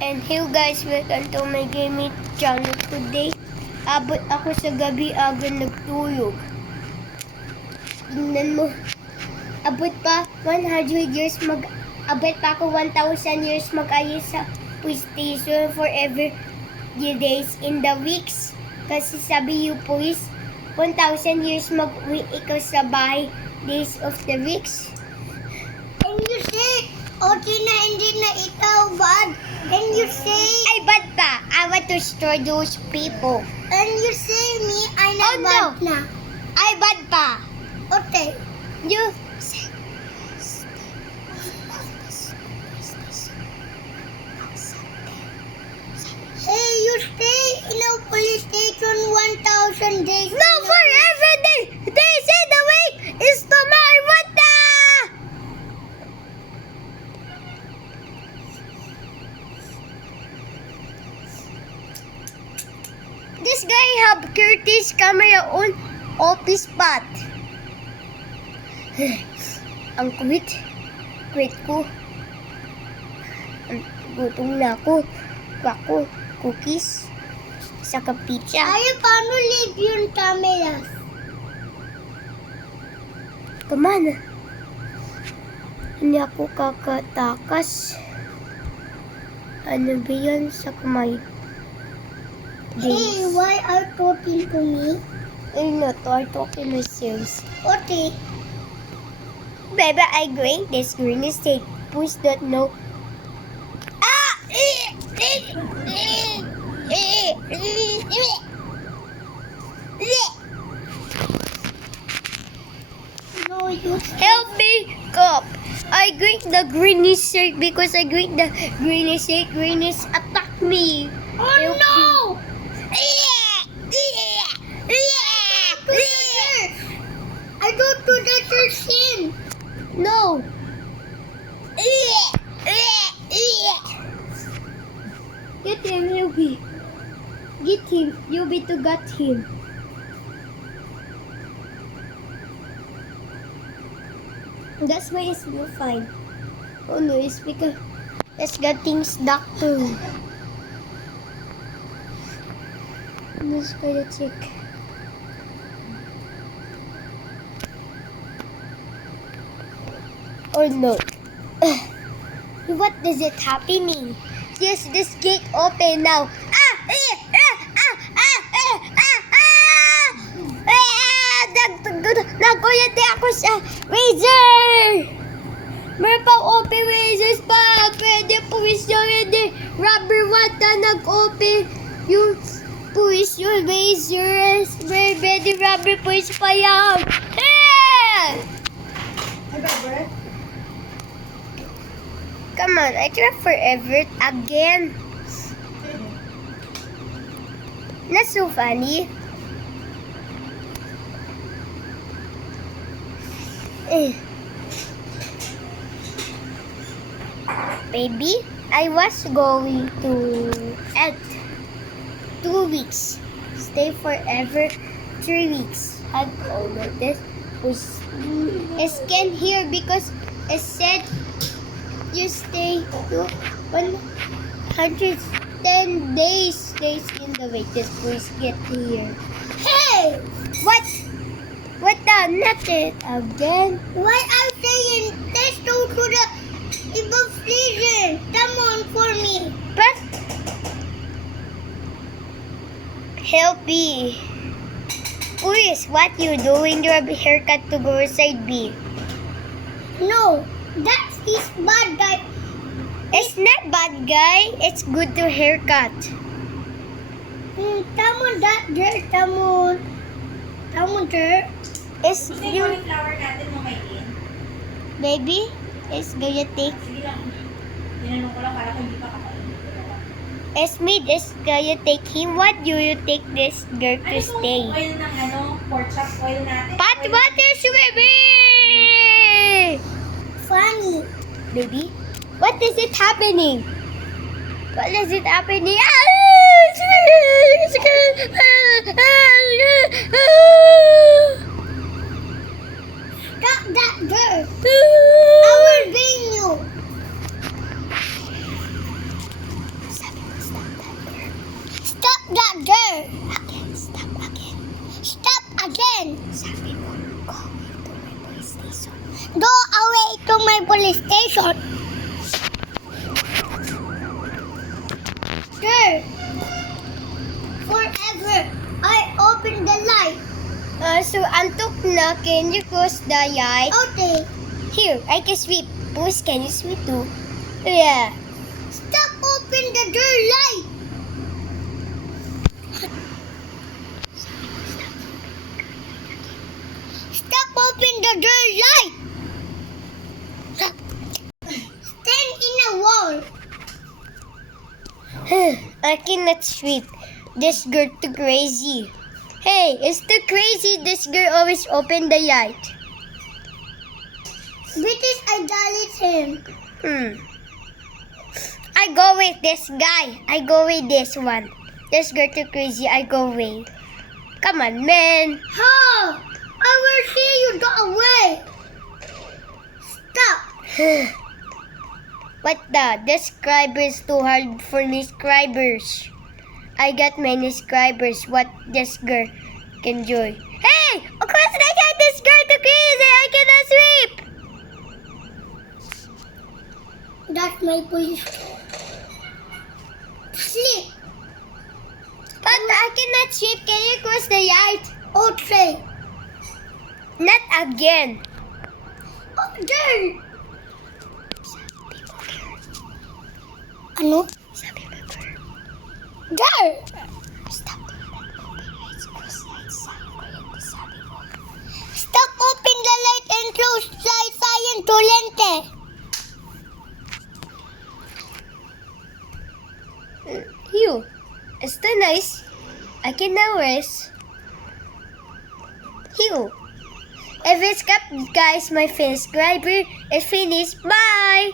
And hello guys, welcome to my gaming channel today. Abot ako sa gabi aga nagtulog. Tingnan mo. Abot pa 100 years abot pa ako 1,000 years mag-ayos sa PlayStation forever the days in the weeks. Kasi sabi yung police 1,000 years mag-uwi ikaw sa bahay days of the weeks. And you say, okay na hindi na ikaw bad. And you say, Ay, bad pa. I want to destroy those people. and you say me, I na Oh, no. bad na. Ay, bad pa. Okay. You say, Hey, you stay in a police station 1,000 days. no, forever they say the week is tomorrow. What the? This guy have Curtis camera on office spot. Ang quit ko. Gutom na ako. Pako, cookies, saka pizza. Ay, paano leave yung camera? Come on. Hindi ako kakatakas. Ano ba yan sa kamay? Hey, why are you talking to me? I'm not talking myself. Okay. Baby, I going this green estate. Please don't know. Ah! No, you Help me, cop! I going the green estate because I going the green estate. Green is attack me. Oh Help no! I don't do that to him. No. Get him, Yubi. Get him. Yubi to get him. That's why it's no fine. Oh no, it's because it's getting stuck too. Let's go to check. Oh no. What is it happening? Yes, this gate open now. Nagkuyate ako sa razor! Meron pang open razors pa! Pwede puwis yung hindi rubber wata nag-open yung puwis yung razors. Pwede rubber puwis pa yan! Come on, I try forever again. Not so funny. Baby, I was going to add 2 weeks. Stay forever 3 weeks. Had all of this was scan here because it said you stay to 110 days in the wait. Just please get here. Hey! What? What the? Not it again. Why are you saying let's go to the evaporation? Come on for me. But help me. Please, what you doing? Your haircut to go side B. No, that is bad guy. It's not bad, guy. It's good to haircut. Come on that there. Come on. Come on there. It's Gusto you, yung flower natin mo may in? baby. It's gonna take. Sige lang. Tinanong ko lang para kung hindi pa kakain. It's me. It's gonna take him. What do you take this girl to Ano stay? itong oil ng pork chop oil natin? Pot Oil- water, baby. Funny. Baby, what is it happening? What is it happening? Stop that girl. I will bring you. that there. Again, stop again. Stop again. Sabi mo, go to my police station. Go away to my police station. There. Forever. I open the light. So, antok na, can you close the light? Okay. Here, I can sweep. Puss, can you sweep too? Yeah. Stop open the door light. Stop open the door light. Stand in a wall. I cannot sweep. This girl too crazy. Hey, it's too crazy. This girl always open the light. British idolize him. I go with this guy. I go with this one. This girl too crazy. I go with. Come on, man. How? I will see you go away. Stop. What the? The subscriber is too hard for me subscribers. I got many subscribers. What this girl can join? Hey! Of course I got this girl too crazy. I cannot sweep. That's my police. Sleep. But I cannot sweep. Can you close the light? Okay. Not again. Oh, there. Ano? Sabi mo, girl. There. Stop doing that movie. It's close light. Sabi mo. Stop open the light and close light sayang tulente. You. It's too nice. I can now rest. You. If it's up, guys, my subscriber is finished. Bye!